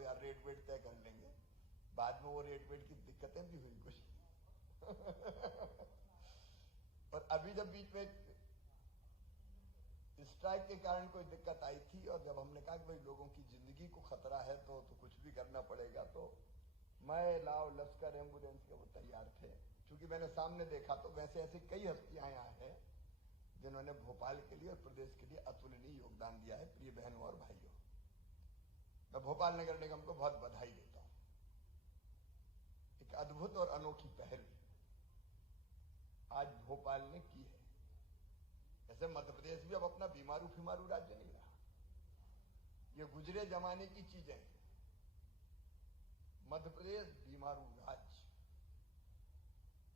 साहब यार rate wait तय कर लेंगे। बाद में वो रेट वेट की दिक्कतें भी हुई कुछ और अभी जब बीच में स्ट्राइक के कारण कोई दिक्कत आई थी और जब हमने कहा कि भाई लोगों की जिंदगी को खतरा है तो कुछ भी करना पड़ेगा, तो मैं लाओ लश्कर एम्बुलेंस के वो तैयार थे। क्योंकि मैंने सामने देखा तो वैसे ऐसी कई हस्तियां यहाँ हैं जिन्होंने भोपाल के लिए और प्रदेश के लिए अतुलनीय योगदान दिया है। प्रिय बहनों और भाइयों, मैं भोपाल नगर निगम को बहुत बधाई देता हूं। एक अद्भुत और अनोखी पहल आज भोपाल ने की है। ऐसे मध्य प्रदेश भी अब अपना बीमारू फिमारू राज्य नहीं रहा, ये गुजरे जमाने की चीजें। मध्य प्रदेश बीमारू राज्य।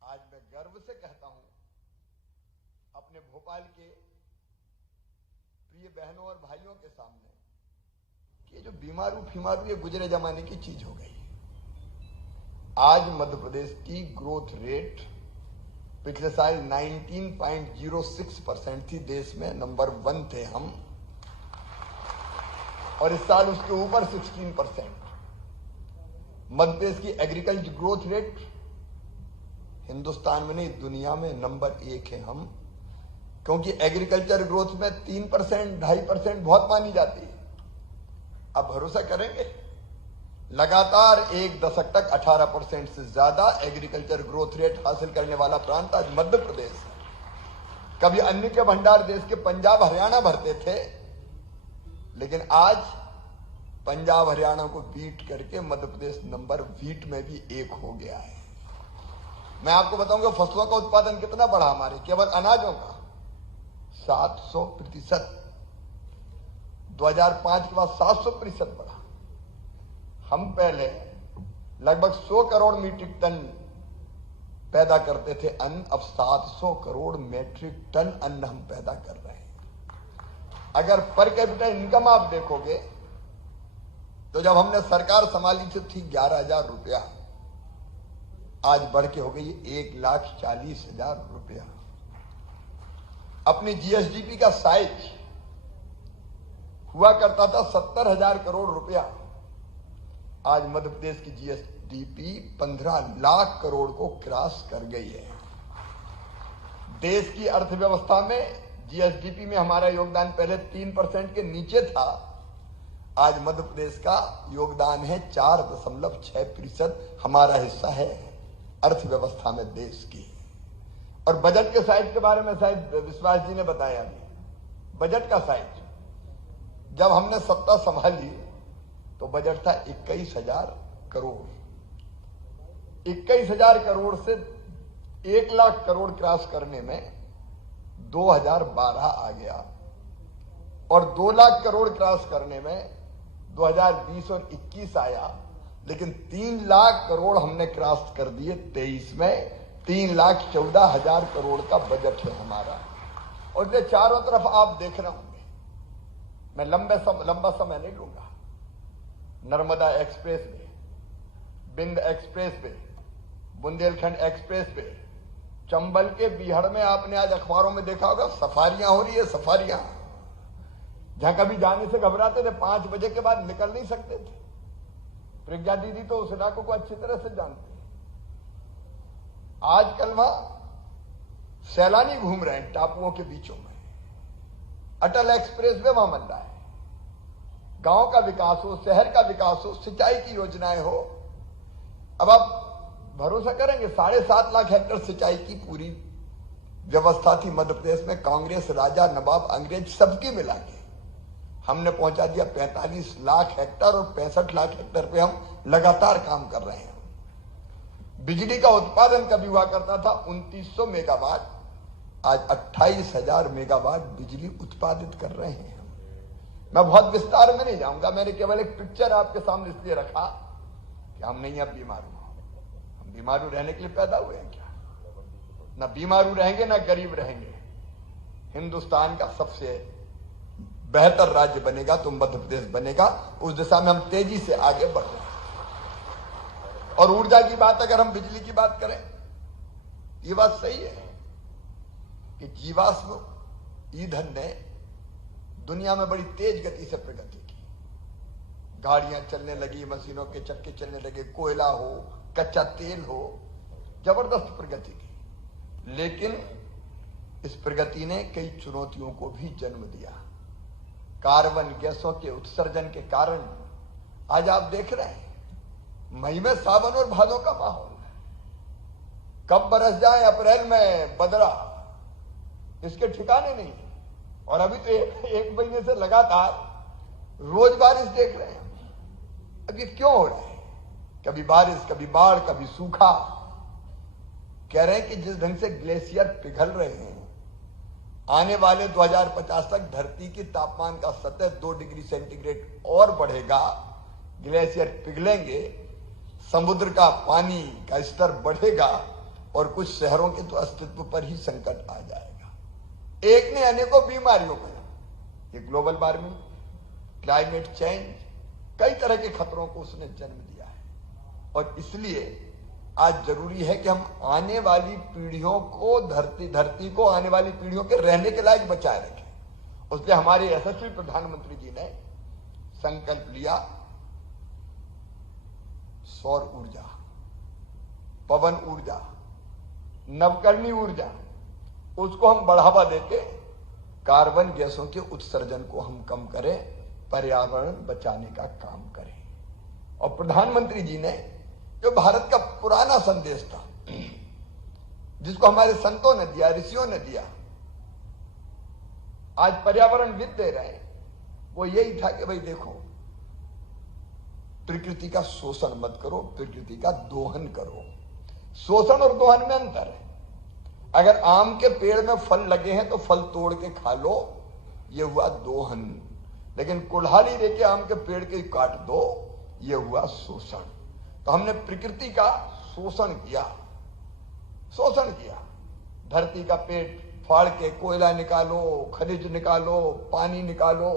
आज मैं गर्व से कहता हूं अपने भोपाल के प्रिय बहनों और भाइयों के सामने कि जो बीमारू फिमारू ये गुजरे जमाने की चीज हो गई। आज मध्य प्रदेश की ग्रोथ रेट पिछले साल 19.06% थी, देश में नंबर 1 थे हम, और इस साल उसके ऊपर 16%। मध्य प्रदेश की एग्रीकल्चर ग्रोथ रेट हिंदुस्तान में नहीं दुनिया में नंबर 1 है हम, क्योंकि एग्रीकल्चर ग्रोथ में 3%, 2.5% बहुत मानी जाती है। अब भरोसा करेंगे, लगातार एक दशक तक 18% से ज्यादा एग्रीकल्चर ग्रोथ रेट हासिल करने वाला प्रांत आज मध्य प्रदेश है। कभी अन्न के भंडार देश के पंजाब हरियाणा भरते थे, लेकिन आज पंजाब हरियाणा को बीट करके मध्य प्रदेश नंबर व्हीट में भी 1 हो गया है। मैं आपको बताऊंगा फसलों का उत्पादन कितना बढ़ा हमारे, केवल अनाजों का 700%। 2005 के बाद 700% बढ़ा। हम पहले लगभग 100 करोड़ मीट्रिक टन पैदा करते थे अन्न, अब 700 करोड़ मीट्रिक टन अन्न हम पैदा कर रहे हैं। अगर पर कैपिटा इनकम आप देखोगे तो जब हमने सरकार संभाली थी 11,000 रुपया, आज बढ़ के हो गई 1,40,000 रुपया। अपनी जीएसडीपी का साइज हुआ करता था 70,000 करोड़ रुपया, आज मध्य प्रदेश की जीएसडीपी 15 लाख करोड़ को क्रॉस कर गई है। देश की अर्थव्यवस्था में जीएसडीपी में हमारा योगदान पहले 3% के नीचे था, आज मध्य प्रदेश का योगदान है 4.6%। हमारा हिस्सा है अर्थव्यवस्था में देश की। और बजट के साइज के बारे में शायद विश्वास जी ने बताया अभी। बजट का साइज जब हमने सत्ता संभाली तो बजट था 21,000 करोड़। 21,000 करोड़ से 1 लाख करोड़ क्रॉस करने में 2012 आ गया, और 2 लाख करोड़ क्रॉस करने में 2020 और 21 आया, लेकिन 3 लाख करोड़ हमने क्रॉस कर दिए 23 में। 3,14,000 करोड़ का बजट है हमारा। और ये चारों तरफ आप देख रहे होंगे, मैं लंबा समय नहीं लूंगा। नर्मदा एक्सप्रेस वे, बिंद expressway, Bundelkhand expressway, Chambal के बीहड़ में आपने आज अखबारों में देखा होगा सफारियां हो रही है। सफारियां जहां कभी जाने से घबराते थे, 5 बजे के बाद निकल नहीं सकते थे। प्रज्ञा दीदी तो उस इलाकों को अच्छी तरह से जानते हैं। आजकल वहां सैलानी घूम रहे हैं टापुओं के बीचों में। अटल एक्सप्रेस वे वहां बन रहा है। गांव का विकास हो, शहर का विकास हो, सिंचाई की योजनाएं हो। अब आप भरोसा करेंगे 7.5 लाख हेक्टेयर सिंचाई की पूरी व्यवस्था थी मध्य प्रदेश में। कांग्रेस, राजा, नवाब, अंग्रेज सबकी मिला के हमने पहुंचा दिया 45 लाख हेक्टेयर, और 65 लाख हेक्टेयर पे हम लगातार काम कर रहे हैं। बिजली का उत्पादन कभी हुआ करता था 2900 मेगावाट, आज 28,000 मेगावाट बिजली उत्पादित कर रहे हैं। मैं बहुत विस्तार में नहीं जाऊंगा, मैंने केवल एक पिक्चर आपके सामने इसलिए रखा कि हम नहीं अब बीमारू। हम बीमारू रहने के लिए पैदा हुए हैं क्या? ना बीमारू रहेंगे ना गरीब रहेंगे। हिंदुस्तान का सबसे बेहतर राज्य बनेगा तो मध्य प्रदेश बनेगा। उस दिशा में हम तेजी से आगे बढ़ रहे हैं। और ऊर्जा की बात, अगर हम बिजली की बात करें, ये बात सही है कि जीवाश्म ईंधन ने दुनिया में बड़ी तेज गति से प्रगति की। गाड़ियां चलने लगी, मशीनों के चक्के चलने लगे, कोयला हो, कच्चा तेल हो, जबरदस्त प्रगति की। लेकिन इस प्रगति ने कई चुनौतियों को भी जन्म दिया। कार्बन गैसों के उत्सर्जन के कारण आज आप देख रहे हैं मई में सावन और भादों का माहौल, कब बरस जाए अप्रैल में बदरा, इसके ठिकाने नहीं। और अभी तो एक महीने से लगातार रोज बारिश देख रहे हैं। अब ये क्यों हो रहा है? कभी बारिश, कभी बाढ़, कभी सूखा। कह रहे हैं कि जिस ढंग से ग्लेशियर पिघल रहे हैं, आने वाले 2050 तक धरती की तापमान का सतह 2 डिग्री सेंटीग्रेड और बढ़ेगा। ग्लेशियर पिघलेंगे, समुद्र का पानी का स्तर बढ़ेगा और कुछ शहरों के तो अस्तित्व पर ही संकट आ जाएगा। एक ने अनेकों बीमारियों को, ये ग्लोबल वार्मिंग, क्लाइमेट चेंज, कई तरह के खतरों को उसने जन्म दिया है। और इसलिए आज जरूरी है कि हम आने वाली पीढ़ियों को, धरती को आने वाली पीढ़ियों के रहने के लायक बचाए रखें। उसलिए हमारे यशस्वी प्रधानमंत्री जी ने संकल्प लिया, सौर ऊर्जा, पवन ऊर्जा, नवकरणीय ऊर्जा, उसको हम बढ़ावा देके कार्बन गैसों के उत्सर्जन को हम कम करें, पर्यावरण बचाने का काम करें। और प्रधानमंत्री जी ने जो भारत का पुराना संदेश था, जिसको हमारे संतों ने दिया, ऋषियों ने दिया, आज पर्यावरणविद दे रहे हैं, वो यही था कि भाई देखो, प्रकृति का शोषण मत करो, प्रकृति का दोहन करो। शोषण और दोहन में अंतर है। अगर आम के पेड़ में फल लगे हैं तो फल तोड़ के खा लो, ये हुआ दोहन। लेकिन कुल्हाड़ी लेके आम के पेड़ के काट दो, ये हुआ शोषण। तो हमने प्रकृति का शोषण किया, शोषण किया। धरती का पेट फाड़ के कोयला निकालो, खनिज निकालो, पानी निकालो।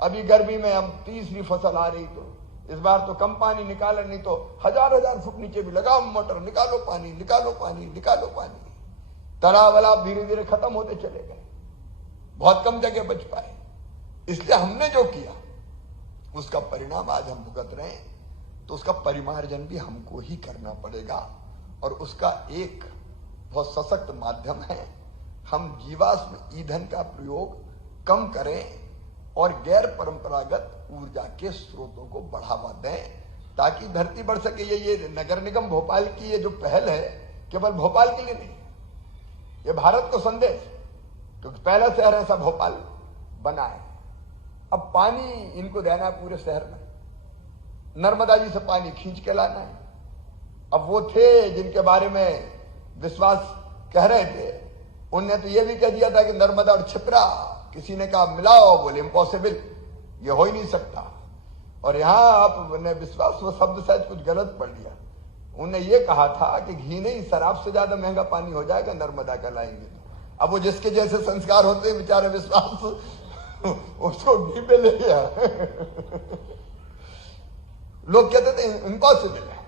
अभी गर्मी में हम तीसरी फसल आ रही, तो इस बार तो कम पानी निकाला, नहीं तो हजार फुट नीचे भी लगाओ मोटर, निकालो पानी, निकालो पानी, निकालो पानी। तालाब वालाब धीरे धीरे खत्म होते चले गए, बहुत कम जगह बच पाए। इसलिए हमने जो किया उसका परिणाम आज हम भुगत रहे हैं। तो उसका परिमार्जन भी हमको ही करना पड़ेगा। और उसका एक बहुत सशक्त माध्यम है, हम जीवाश्म ईंधन का प्रयोग कम करें और गैर परंपरागत ऊर्जा के स्रोतों को बढ़ावा दें, ताकि धरती बढ़ सके। ये नगर निगम भोपाल की ये जो पहल है, केवल भोपाल के लिए नहीं, ये भारत को संदेश, क्योंकि पहला शहर ऐसा भोपाल बना है। अब पानी इनको देना है पूरे शहर में, नर्मदा जी से पानी खींच के लाना है। अब वो थे जिनके बारे में विश्वास कह रहे थे, उनने तो ये भी कह दिया था कि नर्मदा और छिपरा, किसी ने कहा मिलाओ, बोले इम्पॉसिबल, ये हो ही नहीं सकता। और यहां आपने विश्वास वो शब्द शायद कुछ गलत पढ़ लिया। उन्होंने ये कहा था कि घी नहीं, शराब से ज्यादा महंगा पानी हो जाएगा नर्मदा का लाएंगे तो। अब वो जिसके जैसे संस्कार होते हैं बेचारे, विश्वास उसको घी पे ले गया। लोग कहते थे इम्पॉसिबल है,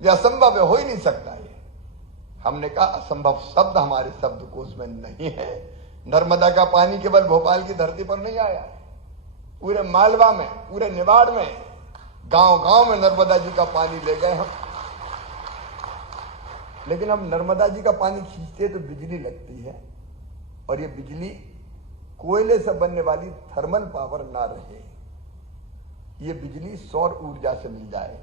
ये असंभव है, हो ही नहीं सकता ये। हमने कहा असंभव शब्द हमारे शब्दकोश में नहीं है। नर्मदा का पानी केवल भोपाल की धरती पर नहीं आया है, पूरे मालवा में, पूरे निवाड़ में, गांव गांव में नर्मदा जी का पानी ले गए हम। लेकिन अब नर्मदा जी का पानी खींचते तो बिजली लगती है, और ये बिजली कोयले से बनने वाली थर्मल पावर ना रहे, ये बिजली सौर ऊर्जा से मिल जाए,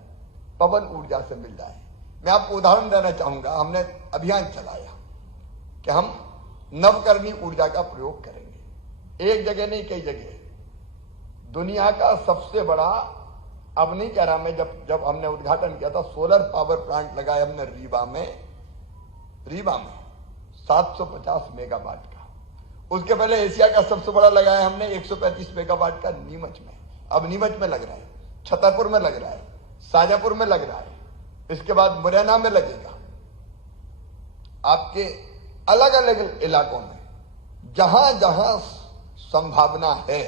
पवन ऊर्जा से मिल जाए। मैं आपको उदाहरण देना चाहूंगा। हमने अभियान चलाया कि हम नवकरणीय ऊर्जा का प्रयोग करेंगे। एक जगह नहीं, कई जगह। दुनिया का सबसे बड़ा, अब नहीं कह रहा मैं, जब हमने उद्घाटन किया था, सोलर पावर प्लांट लगाया हमने रीवा में 750 मेगावाट का। उसके पहले एशिया का सबसे बड़ा लगाया हमने 135 मेगावाट का नीमच में। अब नीमच में लग रहा है, छतरपुर में लग रहा है, शाजापुर में लग रहा है, इसके बाद मुरैना में लगेगा। आपके अलग अलग इलाकों में जहां जहां संभावना है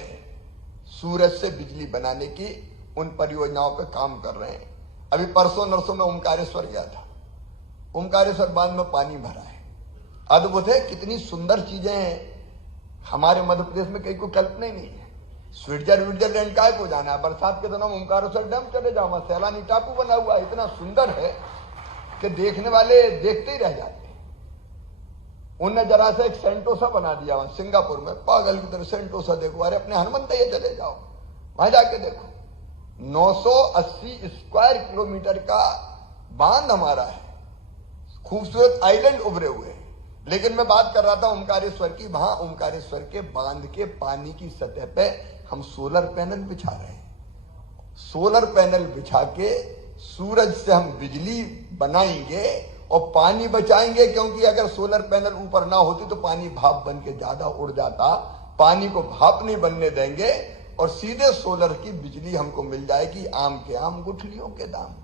सूरज से बिजली बनाने की, उन परियोजनाओं पर काम कर रहे हैं। अभी परसों नरसों में ओमकारेश्वर गया था। ओमकारेश्वर बांध में पानी भरा है, अद्भुत है। कितनी सुंदर चीजें हैं, हमारे मध्य प्रदेश में कहीं को कल्पना ही नहीं है। स्विट्जरलैंड काय को जाना है, बरसात के दिनों में ओमकारेश्वर डैम चले जाओ, वहां सैलानी टापू बना हुआ है, इतना सुंदर है कि देखने वाले देखते ही रह जाते हैं। उनने जरा सा एक सेंटोसा बना दिया वहां सिंगापुर में, पागल की तरह सेंटोसा देखो, अरे अपने हनुमंतैया चले जाओ, वहां जाके देखो 980 स्क्वायर किलोमीटर का बांध हमारा है, खूबसूरत आइलैंड उभरे हुए हैं। लेकिन मैं बात कर रहा था ओमकारेश्वर की, वहां ओमकारेश्वर के बांध के पानी की सतह पे हम सोलर पैनल बिछा रहे हैं। सोलर पैनल बिछा के सूरज से हम बिजली बनाएंगे और पानी बचाएंगे, क्योंकि अगर सोलर पैनल ऊपर ना होती तो पानी भाप बन के ज्यादा उड़ जाता। पानी को भाप नहीं बनने देंगे और सीधे सोलर की बिजली हमको मिल जाएगी, आम के आम गुठलियों के दाम।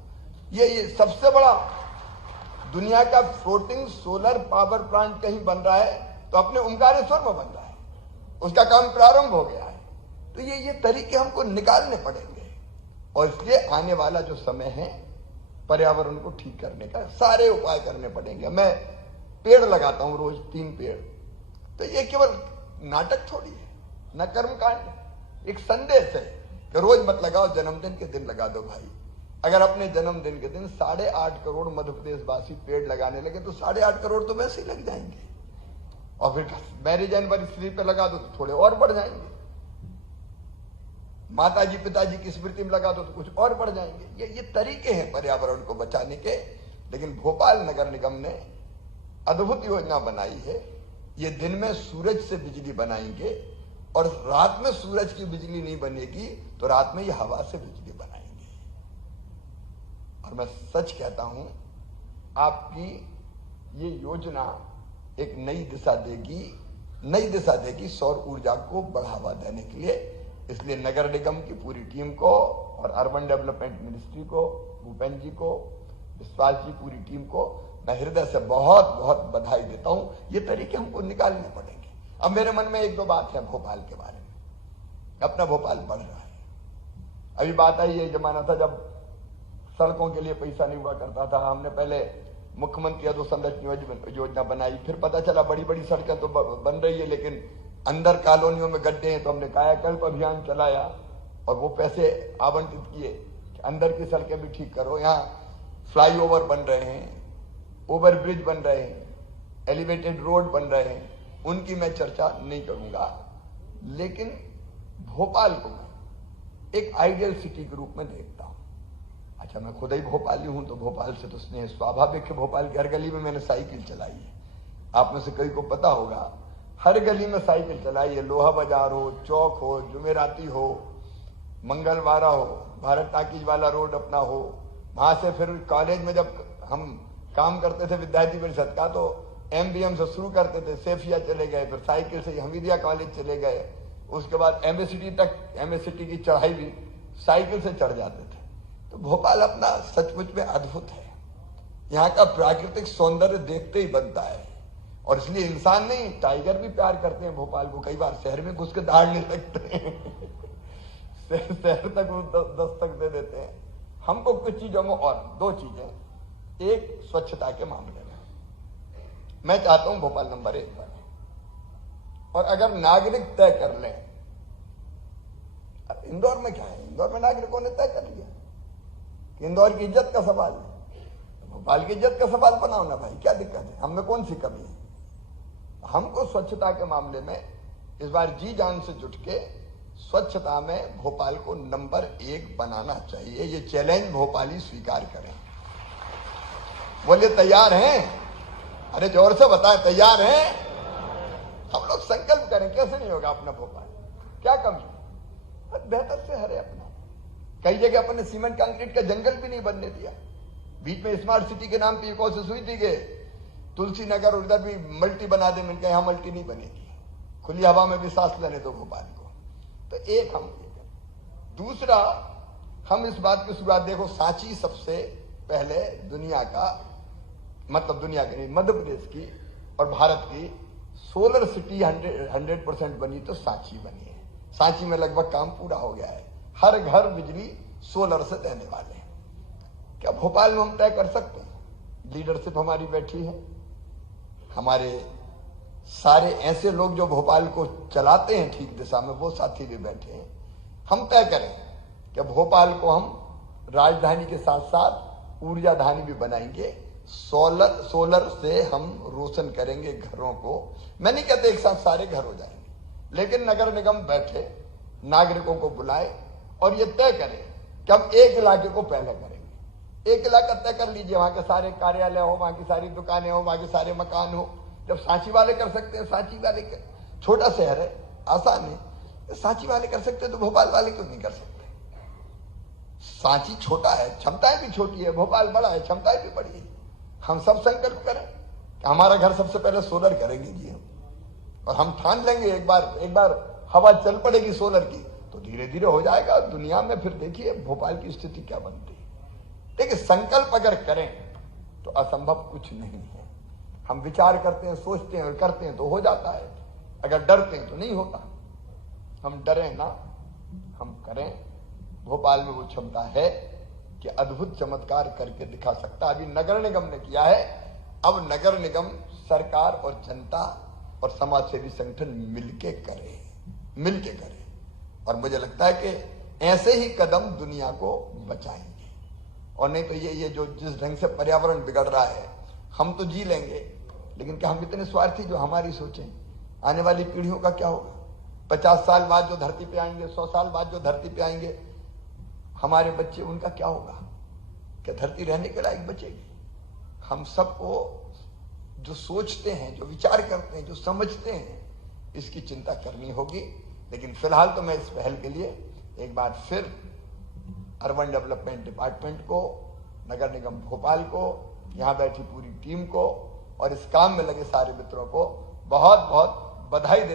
ये सबसे बड़ा दुनिया का फ्लोटिंग सोलर पावर प्लांट कहीं बन रहा है तो अपने ओमकारेश्वर में बन रहा है, उसका काम प्रारंभ हो गया है। तो ये तरीके हमको निकालने पड़ेंगे और इसलिए आने वाला जो समय है पर्यावरण को ठीक करने का सारे उपाय करने पड़ेंगे। मैं पेड़ लगाता हूं रोज 3 पेड़, तो ये केवल नाटक थोड़ी है, न कर्मकांड, एक संदेश है कि रोज मत लगाओ, जन्मदिन के दिन लगा दो भाई। अगर अपने जन्मदिन के दिन 8.5 करोड़ मध्य प्रदेश वासी पेड़ लगाने लगे तो 8.5 करोड़ तो वैसे ही लग जाएंगे, और फिर मैरिज एनिवर्सरी पे लगा दो तो थोड़े और बढ़ जाएंगे, माताजी पिताजी की स्मृति में लगा दो तो कुछ और बढ़ जाएंगे। ये तरीके हैं पर्यावरण को बचाने के। लेकिन भोपाल नगर निगम ने अद्भुत योजना बनाई है। ये दिन में सूरज से बिजली बनाएंगे और रात में सूरज की बिजली नहीं बनेगी तो रात में ये हवा से बिजली बनाएंगे। और मैं सच कहता हूं, आपकी ये योजना एक नई दिशा देगी सौर ऊर्जा को बढ़ावा देने के लिए। इसलिए नगर निगम की पूरी टीम को और अर्बन डेवलपमेंट मिनिस्ट्री को, भूपेंद्र जी को, विश्वास जी, पूरी टीम को मैं हृदय से बहुत बहुत बधाई देता हूं। ये तरीके हमको निकालने पड़ेंगे। अब मेरे मन में 1-2 बात है भोपाल के बारे में। अपना भोपाल बढ़ रहा है। अभी बात आई, ये जमाना था जब सड़कों के लिए पैसा नहीं हुआ करता था। हमने पहले मुख्यमंत्री अधोसंरचना योजना बनाई, फिर पता चला बड़ी बड़ी सड़कें तो बन रही है लेकिन अंदर कॉलोनियों में गड्ढे हैं, तो हमने कायाकल्प अभियान चलाया और वो पैसे आवंटित किए कि अंदर की सड़कें भी ठीक करो। यहाँ फ्लाईओवर बन रहे हैं, ओवरब्रिज बन रहे हैं, एलिवेटेड रोड बन रहे हैं, उनकी मैं चर्चा नहीं करूंगा। लेकिन भोपाल को मैं एक आइडियल सिटी के रूप में देखता हूं। अच्छा, मैं खुद ही भोपाली हूं तो भोपाल से तो स्नेह स्वाभाविक है। भोपाल की हर गली में मैंने साइकिल चलाई है। आप में से कई को पता होगा, हर गली में साइकिल चलाई है। लोहा बाजार हो, चौक हो, जुमेराती हो, मंगलवारा हो, भारत टाकीज वाला रोड अपना हो, वहां से फिर कॉलेज में जब हम काम करते थे विद्यार्थी परिषद का तो MBM से शुरू करते थे, सेफिया चले गए, फिर साइकिल से हमीदिया कॉलेज चले गए, उसके बाद MA सिटी तक, MA सिटी की चढ़ाई भी साइकिल से चढ़ जाते थे। तो भोपाल अपना सचमुच में अद्भुत है। यहाँ का प्राकृतिक सौंदर्य देखते ही बनता है और इसलिए इंसान नहीं, टाइगर भी प्यार करते हैं भोपाल को। कई बार शहर में घुस के दहाड़ने लगते हैं शहर तक वो दस्तक दे देते हैं। हमको कुछ चीजों में और 2 चीजें, एक स्वच्छता के मामले में मैं चाहता हूं भोपाल नंबर 1 पर। और अगर नागरिक तय कर लें, इंदौर में क्या है, इंदौर में नागरिकों ने तय कर लिया कि इंदौर की इज्जत का सवाल है, भोपाल की इज्जत का सवाल बनाओ ना भाई, क्या दिक्कत है, हम में कौन सी कमी है। हमको स्वच्छता के मामले में इस बार जी जान से जुट के स्वच्छता में भोपाल को नंबर 1 बनाना चाहिए। ये चैलेंज भोपाली स्वीकार करें। बोले तैयार हैं? अरे जोर से बताएं, तैयार हैं? हम लोग संकल्प करें। कैसे नहीं होगा अपना भोपाल, क्या कमी है? बेहतर से हरे अपना। कई जगह अपने सीमेंट कंक्रीट का जंगल भी नहीं बनने दिया। बीच में स्मार्ट सिटी के नाम पे कोशिश हुई थी कि तुलसी नगर उधर भी मल्टी बना दे, मिलकर यहां मल्टी नहीं बनेगी, खुली हवा में भी सांस लेने दो भोपाल को। तो एक हम, दूसरा हम इस बात की शुरुआत, देखो सांची सबसे पहले दुनिया का, मतलब दुनिया की नहीं, मध्य प्रदेश की और भारत की सोलर सिटी 100% बनी तो सांची बनी है। सांची में लगभग काम पूरा हो गया है, हर घर बिजली सोलर से देने वाले हैं। क्या भोपाल में हम तय कर सकते हैं? लीडरशिप हमारी बैठी है, हमारे सारे ऐसे लोग जो भोपाल को चलाते हैं ठीक दिशा में, वो साथी भी बैठे हैं। हम तय करें कि भोपाल को हम राजधानी के साथ साथ ऊर्जाधानी भी बनाएंगे। सोलर से हम रोशन करेंगे घरों को। मैं नहीं कहते एक साथ सारे घर हो जाएंगे, लेकिन नगर निगम बैठे, नागरिकों को बुलाए और ये तय करें कि हम एक इलाके को पहले करेंगे। एक इलाका तय कर लीजिए, वहां के सारे कार्यालय हो, वहां की सारी दुकानें हो, वहां के सारे मकान हो। जब सांची वाले कर सकते हैं, सांची वाले छोटा शहर है, आसान है, सांची वाले कर सकते हैं तो भोपाल वाले क्यों नहीं कर सकते? सांची छोटा है, क्षमताएं भी छोटी है, भोपाल बड़ा है, क्षमताएं भी बड़ी है। हम सब संकल्प करें कि हमारा घर सबसे पहले सोलर करेंगे जी हम, और हम ठान लेंगे एक बार हवा चल पड़ेगी सोलर की तो धीरे धीरे हो जाएगा। दुनिया में फिर देखिए भोपाल की स्थिति क्या बनती है। देखिए संकल्प अगर करें तो असंभव कुछ नहीं है। हम विचार करते हैं, सोचते हैं और करते हैं तो हो जाता है। अगर डरते हैं तो नहीं होता। हम डरें ना, हम करें। भोपाल में वो क्षमता है कि अद्भुत चमत्कार करके दिखा सकता। अभी नगर निगम ने किया है, अब नगर निगम, सरकार और जनता और समाजसेवी संगठन मिलके करे। और मुझे लगता है कि ऐसे ही कदम दुनिया को बचाएंगे। और नहीं तो ये जो जिस ढंग से पर्यावरण बिगड़ रहा है, हम तो जी लेंगे, लेकिन क्या हम इतने स्वार्थी जो हमारी सोचें? आने वाली पीढ़ियों का क्या होगा? 50 साल बाद जो धरती पे आएंगे, 100 साल बाद जो धरती पे आएंगे, हमारे बच्चे, उनका क्या होगा? क्या धरती रहने के लायक बचेगी? हम सबको जो सोचते हैं, जो विचार करते हैं, जो समझते हैं, इसकी चिंता करनी होगी। लेकिन फिलहाल तो मैं इस पहल के लिए एक बार फिर अर्बन डेवलपमेंट डिपार्टमेंट को, नगर निगम भोपाल को, यहां बैठी पूरी टीम को और इस काम में लगे सारे मित्रों को बहुत बहुत बधाई देता हूं।